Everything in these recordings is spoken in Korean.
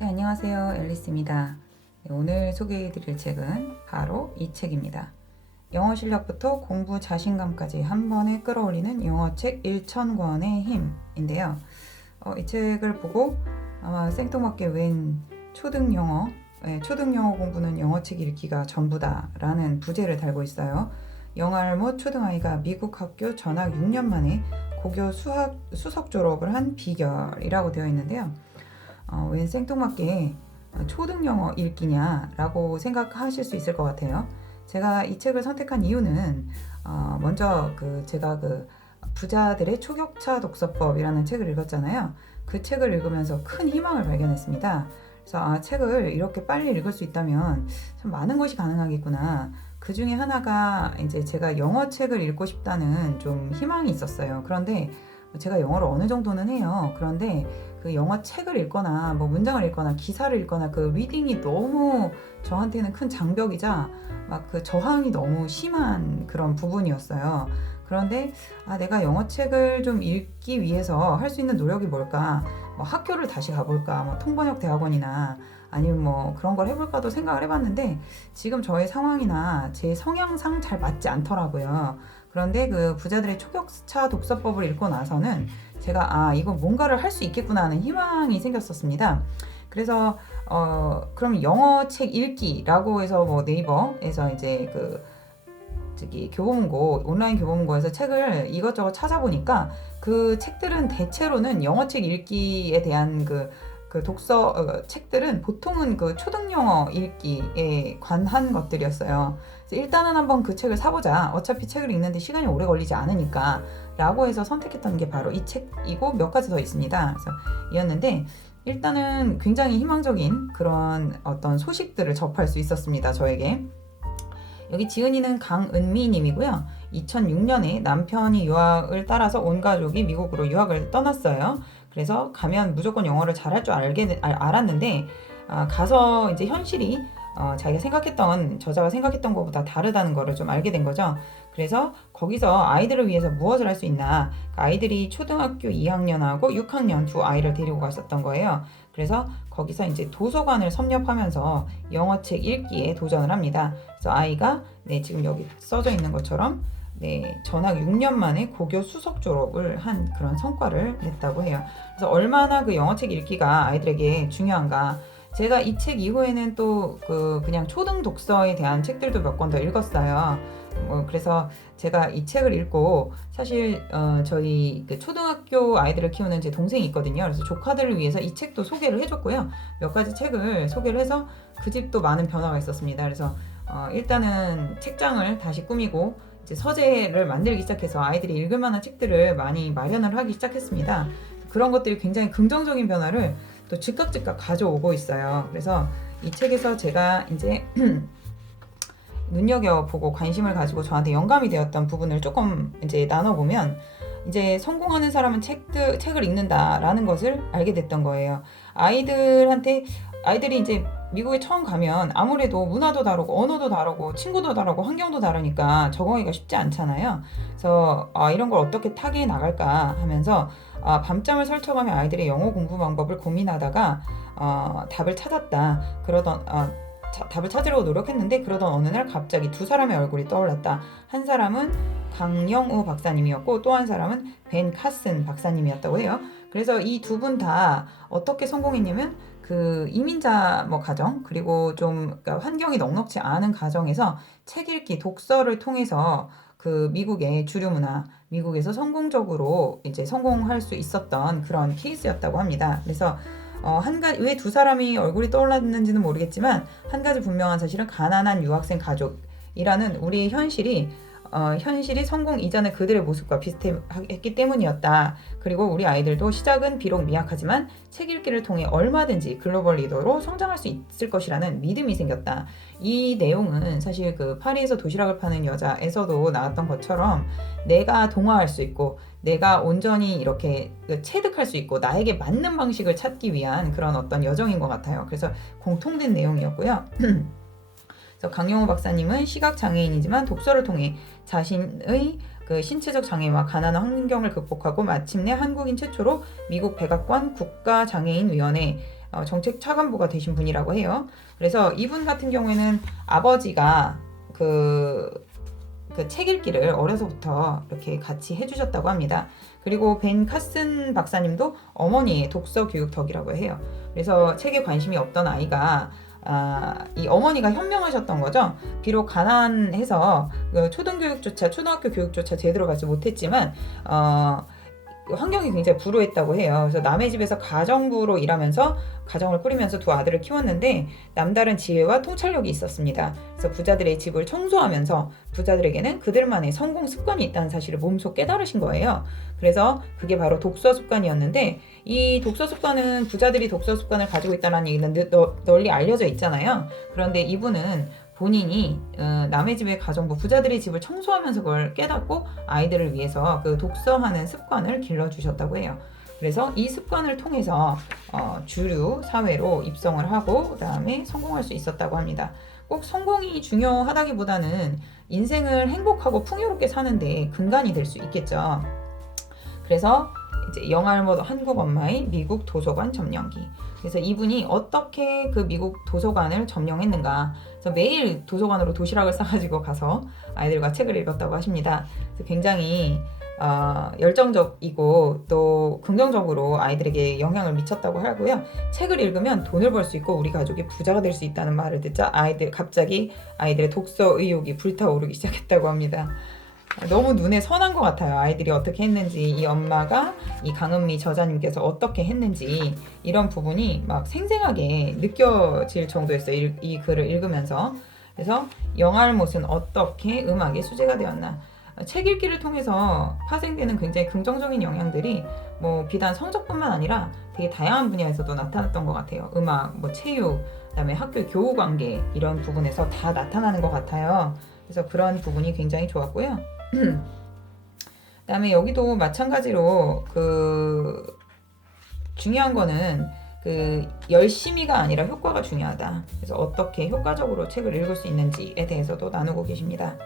네, 안녕하세요. 앨리스입니다. 네, 오늘 소개해드릴 책은 바로 이 책입니다. 영어 실력부터 공부 자신감까지 한 번에 끌어올리는 영어책 1000권의 힘인데요. 이 책을 보고 아마 생뚱맞게 웬 초등 영어 공부는 영어책 읽기가 전부다 라는 부제를 달고 있어요. 영알못 초등아이가 미국 학교 전학 6년 만에 고교 수석 졸업을 한 비결이라고 되어 있는데요. 웬 생뚱맞게 초등 영어 읽기냐 라고 생각하실 수 있을 것 같아요. 제가 이 책을 선택한 이유는 먼저 제가 부자들의 초격차 독서법이라는 책을 읽었잖아요. 그 책을 읽으면서 큰 희망을 발견했습니다. 그래서 책을 이렇게 빨리 읽을 수 있다면 참 많은 것이 가능하겠구나. 그 중에 하나가 이제 제가 영어 책을 읽고 싶다는 좀 희망이 있었어요. 그런데 제가 영어를 어느 정도는 해요. 그런데 그 영어 책을 읽거나 뭐 문장을 읽거나 기사를 읽거나 그 리딩이 너무 저한테는 큰 장벽이자 막 그 저항이 너무 심한 그런 부분이었어요. 그런데 내가 영어 책을 좀 읽기 위해서 할 수 있는 노력이 뭘까? 뭐 학교를 다시 가볼까? 뭐 통번역 대학원이나 아니면 뭐 그런 걸 해볼까도 생각을 해봤는데 지금 저의 상황이나 제 성향상 잘 맞지 않더라고요. 그런데 그 부자들의 초격차 독서법을 읽고 나서는 제가 이거 뭔가를 할 수 있겠구나 하는 희망이 생겼었습니다. 그래서 그럼 영어 책 읽기라고 해서 뭐 네이버에서 이제 교보문고 온라인 교보문고에서 책을 이것저것 찾아보니까 그 책들은 대체로는 영어 책 읽기에 대한 독서 책들은 보통은 그 초등 영어 읽기에 관한 것들이었어요. 그래서 일단은 한번 그 책을 사보자. 어차피 책을 읽는데 시간이 오래 걸리지 않으니까 라고 해서 선택했던 게 바로 이 책이고 몇 가지 더 있습니다. 그래서 이었는데 일단은 굉장히 희망적인 그런 어떤 소식들을 접할 수 있었습니다. 저에게. 여기 지은이는 강은미 님이고요. 2006년에 남편이 유학을 따라서 온 가족이 미국으로 유학을 떠났어요. 그래서 가면 무조건 영어를 잘할 줄 알았는데 가서 이제 현실이 저자가 생각했던 것보다 다르다는 거를 좀 알게 된 거죠. 그래서 거기서 아이들을 위해서 무엇을 할 수 있나, 아이들이 초등학교 2학년하고 6학년 두 아이를 데리고 갔었던 거예요. 그래서 거기서 이제 도서관을 섭렵하면서 영어책 읽기에 도전을 합니다. 그래서 아이가 지금 여기 써져 있는 것처럼 전학 6년 만에 고교 수석 졸업을 한 그런 성과를 냈다고 해요. 그래서 얼마나 그 영어책 읽기가 아이들에게 중요한가. 제가 이 책 이후에는 또 그냥 초등 독서에 대한 책들도 몇 권 더 읽었어요. 그래서 제가 이 책을 읽고 사실 저희 초등학교 아이들을 키우는 제 동생이 있거든요. 그래서 조카들을 위해서 이 책도 소개를 해줬고요. 몇 가지 책을 소개를 해서 그 집도 많은 변화가 있었습니다. 그래서 일단은 책장을 다시 꾸미고 이제 서재를 만들기 시작해서 아이들이 읽을 만한 책들을 많이 마련을 하기 시작했습니다. 그런 것들이 굉장히 긍정적인 변화를 또 즉각 가져오고 있어요. 그래서 이 책에서 제가 이제 눈여겨보고 관심을 가지고 저한테 영감이 되었던 부분을 조금 이제 나눠보면 이제 성공하는 사람은 책을 읽는다라는 것을 알게 됐던 거예요. 아이들이 이제 미국에 처음 가면 아무래도 문화도 다르고 언어도 다르고 친구도 다르고 환경도 다르니까 적응하기가 쉽지 않잖아요. 그래서 이런 걸 어떻게 타개해 나갈까 하면서 밤잠을 설쳐가며 아이들의 영어 공부 방법을 고민하다가 답을 찾았다. 답을 찾으려고 노력했는데 그러던 어느 날 갑자기 두 사람의 얼굴이 떠올랐다. 한 사람은 강영우 박사님이었고 또 한 사람은 벤 카슨 박사님이었다고 해요. 그래서 이 두 분 다 어떻게 성공했냐면 이민자 가정 그리고 좀 환경이 넉넉지 않은 가정에서 책 읽기 독서를 통해서 미국의 주류 문화 미국에서 성공적으로 이제 성공할 수 있었던 그런 케이스였다고 합니다. 그래서 왜 두 사람이 얼굴이 떠올랐는지는 모르겠지만 한 가지 분명한 사실은 가난한 유학생 가족이라는 우리의 현실이 성공 이전의 그들의 모습과 비슷했기 때문이었다. 그리고 우리 아이들도 시작은 비록 미약하지만 책 읽기를 통해 얼마든지 글로벌 리더로 성장할 수 있을 것이라는 믿음이 생겼다. 이 내용은 사실 파리에서 도시락을 파는 여자에서도 나왔던 것처럼 내가 동화할 수 있고 내가 온전히 이렇게 체득할 수 있고 나에게 맞는 방식을 찾기 위한 그런 어떤 여정인 것 같아요. 그래서 공통된 내용이었고요. 그래서 강영호 박사님은 시각장애인이지만 독서를 통해 자신의 신체적 장애와 가난한 환경을 극복하고 마침내 한국인 최초로 미국 백악관 국가장애인위원회 정책 차관보가 되신 분이라고 해요. 그래서 이분 같은 경우에는 아버지가 그 책 읽기를 어려서부터 이렇게 같이 해주셨다고 합니다. 그리고 벤 카슨 박사님도 어머니의 독서 교육 덕이라고 해요. 그래서 책에 관심이 없던 아이가 이 어머니가 현명하셨던 거죠. 비록 가난해서 초등학교 교육조차 제대로 받지 못했지만 환경이 굉장히 불우했다고 해요. 그래서 남의 집에서 가정부로 일하면서 가정을 꾸리면서 두 아들을 키웠는데 남다른 지혜와 통찰력이 있었습니다. 그래서 부자들의 집을 청소하면서 부자들에게는 그들만의 성공 습관이 있다는 사실을 몸소 깨달으신 거예요. 그래서 그게 바로 독서 습관이었는데 이 독서 습관은 부자들이 독서 습관을 가지고 있다는 얘기는 널리 알려져 있잖아요. 그런데 이분은 본인이 남의 집의 가정부 부자들의 집을 청소하면서 그걸 깨닫고 아이들을 위해서 그 독서하는 습관을 길러주셨다고 해요. 그래서 이 습관을 통해서 주류 사회로 입성을 하고 그다음에 성공할 수 있었다고 합니다. 꼭 성공이 중요하다기보다는 인생을 행복하고 풍요롭게 사는데 근간이 될 수 있겠죠. 그래서 이제 영알못 한국 엄마의 미국 도서관 점령기. 그래서 이분이 어떻게 그 미국 도서관을 점령했는가. 그래서 매일 도서관으로 도시락을 싸가지고 가서 아이들과 책을 읽었다고 하십니다. 그래서 굉장히 열정적이고 또 긍정적으로 아이들에게 영향을 미쳤다고 하고요. 책을 읽으면 돈을 벌 수 있고 우리 가족이 부자가 될 수 있다는 말을 듣자 갑자기 아이들의 독서 의욕이 불타오르기 시작했다고 합니다. 너무 눈에 선한 것 같아요. 아이들이 어떻게 했는지, 이 엄마가 이 강은미 저자님께서 어떻게 했는지 이런 부분이 막 생생하게 느껴질 정도였어요. 이 글을 읽으면서. 그래서 영알못은 어떻게 음악의 수제가 되었나. 책 읽기를 통해서 파생되는 굉장히 긍정적인 영향들이 뭐 비단 성적뿐만 아니라 되게 다양한 분야에서도 나타났던 것 같아요. 음악, 뭐 체육, 그다음에 학교 교우 관계 이런 부분에서 다 나타나는 것 같아요. 그래서 그런 부분이 굉장히 좋았고요. 그다음에 여기도 마찬가지로 중요한 거는 열심히가 아니라 효과가 중요하다. 그래서 어떻게 효과적으로 책을 읽을 수 있는지에 대해서도 나누고 계십니다.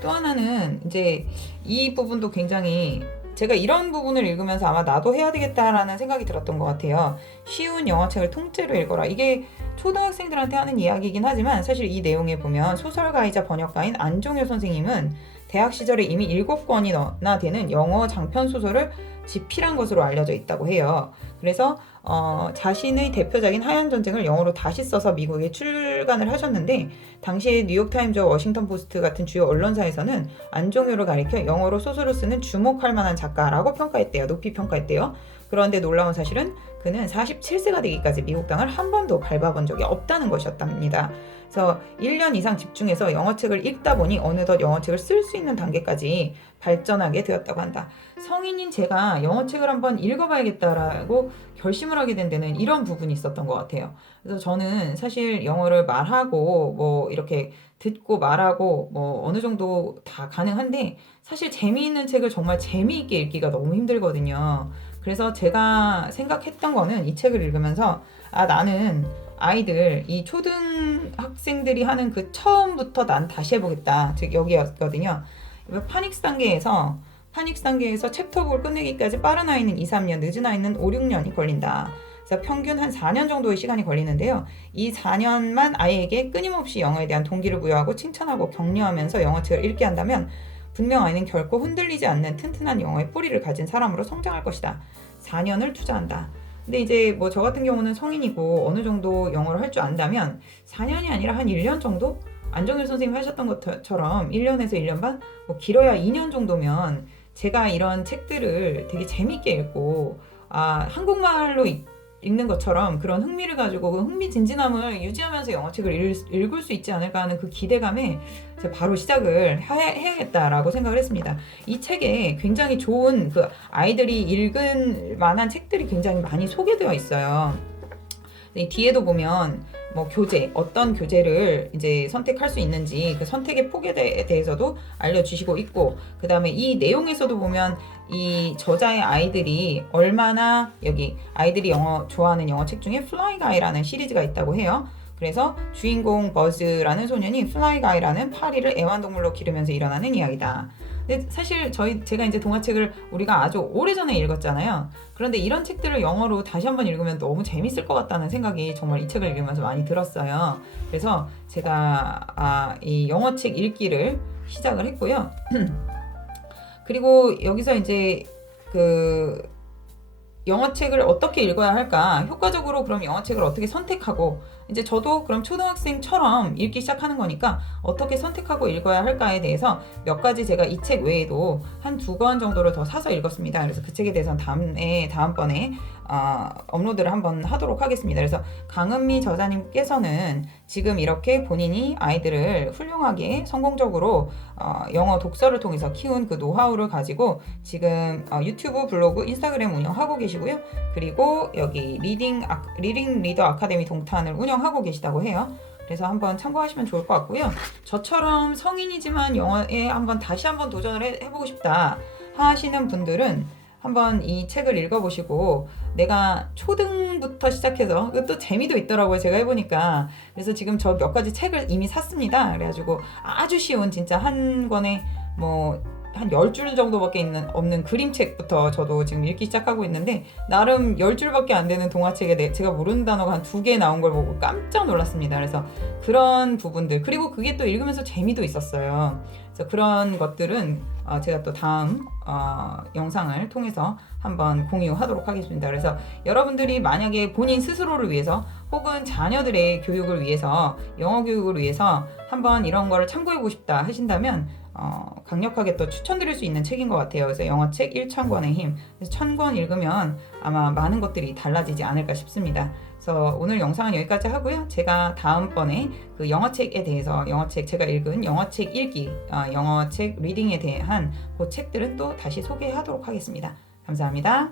또 하나는 이제 이 부분도 굉장히 제가 이런 부분을 읽으면서 아마 나도 해야 되겠다라는 생각이 들었던 것 같아요. 쉬운 영어책을 통째로 읽어라. 이게 초등학생들한테 하는 이야기이긴 하지만 사실 이 내용에 보면 소설가이자 번역가인 안종효 선생님은 대학 시절에 이미 7권이나 되는 영어 장편 소설을 집필한 것으로 알려져 있다고 해요. 그래서 자신의 대표작인 하얀 전쟁을 영어로 다시 써서 미국에 출간을 하셨는데 당시에 뉴욕타임즈와 워싱턴 포스트 같은 주요 언론사에서는 안종효를 가리켜 영어로 소설을 쓰는 주목할 만한 작가라고 평가했대요. 높이 평가했대요. 그런데 놀라운 사실은 그는 47세가 되기까지 미국 땅을 한 번도 밟아본 적이 없다는 것이었답니다. 그래서 1년 이상 집중해서 영어책을 읽다 보니 어느덧 영어책을 쓸 수 있는 단계까지 발전하게 되었다고 한다. 성인인 제가 영어책을 한번 읽어봐야겠다라고 결심을 하게 된 데는 이런 부분이 있었던 것 같아요. 그래서 저는 사실 영어를 말하고 뭐 이렇게 듣고 말하고 뭐 어느 정도 다 가능한데 사실 재미있는 책을 정말 재미있게 읽기가 너무 힘들거든요. 그래서 제가 생각했던 거는 이 책을 읽으면서 나는 아이들 이 초등학생들이 하는 그 처음부터 난 다시 해보겠다. 즉 여기였거든요. 파닉스 단계에서 챕터북을 끝내기까지 빠른 아이는 2, 3년, 늦은 아이는 5, 6년이 걸린다. 그래서 평균 한 4년 정도의 시간이 걸리는데요. 이 4년만 아이에게 끊임없이 영어에 대한 동기를 부여하고 칭찬하고 격려하면서 영어책을 읽게 한다면 분명 아이는 결코 흔들리지 않는 튼튼한 영어의 뿌리를 가진 사람으로 성장할 것이다. 4년을 투자한다. 근데 이제 뭐 저 같은 경우는 성인이고 어느 정도 영어를 할 줄 안다면 4년이 아니라 한 1년 정도? 안정일 선생님이 하셨던 것처럼 1년에서 1년 반? 뭐 길어야 2년 정도면 제가 이런 책들을 되게 재밌게 읽고 한국말로 읽는 것처럼 그런 흥미를 가지고 그 흥미진진함을 유지하면서 영어책을 읽을 수 있지 않을까 하는 그 기대감에 제가 바로 시작을 해야겠다라고 생각을 했습니다. 이 책에 굉장히 좋은 아이들이 읽을 만한 책들이 굉장히 많이 소개되어 있어요. 이 뒤에도 보면 뭐 어떤 교재를 이제 선택할 수 있는지 그 선택의 폭에 대해서도 알려주시고 있고, 그 다음에 이 내용에서도 보면 이 저자의 아이들이 얼마나 여기 아이들이 좋아하는 영어책 중에 플라이 가이라는 시리즈가 있다고 해요. 그래서 주인공 버즈라는 소년이 플라이 가이라는 파리를 애완동물로 기르면서 일어나는 이야기다. 근데 사실 제가 이제 동화책을 우리가 아주 오래전에 읽었잖아요. 그런데 이런 책들을 영어로 다시 한번 읽으면 너무 재밌을 것 같다는 생각이 정말 이 책을 읽으면서 많이 들었어요. 그래서 제가 이 영어책 읽기를 시작을 했고요. 그리고 여기서 이제 그 영어책을 어떻게 읽어야 할까? 효과적으로 그럼 영어책을 어떻게 선택하고, 이제 저도 그럼 초등학생처럼 읽기 시작하는 거니까 어떻게 선택하고 읽어야 할까에 대해서 몇 가지 제가 이 책 외에도 한 2권 정도를 더 사서 읽었습니다. 그래서 그 책에 대해서는 다음번에 업로드를 한번 하도록 하겠습니다. 그래서 강은미 저자님께서는 지금 이렇게 본인이 아이들을 훌륭하게 성공적으로 영어 독서를 통해서 키운 그 노하우를 가지고 지금 유튜브, 블로그, 인스타그램 운영하고 계시고요. 그리고 여기 리딩 리더 아카데미 동탄을 운영하고 계시다고 해요. 그래서 한번 참고하시면 좋을 것 같고요. 저처럼 성인이지만 영어에 다시 한번 도전을 해보고 싶다 하시는 분들은 한번 이 책을 읽어보시고, 내가 초등부터 시작해서 또 재미도 있더라고요. 제가 해보니까. 그래서 지금 저 몇 가지 책을 이미 샀습니다. 그래가지고 아주 쉬운, 진짜 한 권에 한 10줄 정도밖에 없는 그림책부터 저도 지금 읽기 시작하고 있는데, 나름 10줄밖에 안 되는 동화책에 제가 모르는 단어가 한 2개 나온 걸 보고 깜짝 놀랐습니다. 그래서 그런 부분들, 그리고 그게 또 읽으면서 재미도 있었어요. 그래서 그런 것들은 제가 또 다음 영상을 통해서 한번 공유하도록 하겠습니다. 그래서 여러분들이 만약에 본인 스스로를 위해서 혹은 자녀들의 교육을 위해서, 영어 교육을 위해서 한번 이런 거를 참고해보고 싶다 하신다면 강력하게 또 추천드릴 수 있는 책인 것 같아요. 그래서 영어책 1,000권의 힘. 그래서 1,000권 읽으면 아마 많은 것들이 달라지지 않을까 싶습니다. 그래서 오늘 영상은 여기까지 하고요. 제가 다음번에 그 영어책에 대해서, 제가 읽은 영어책 읽기, 영어책 리딩에 대한 그 책들은 또 다시 소개하도록 하겠습니다. 감사합니다.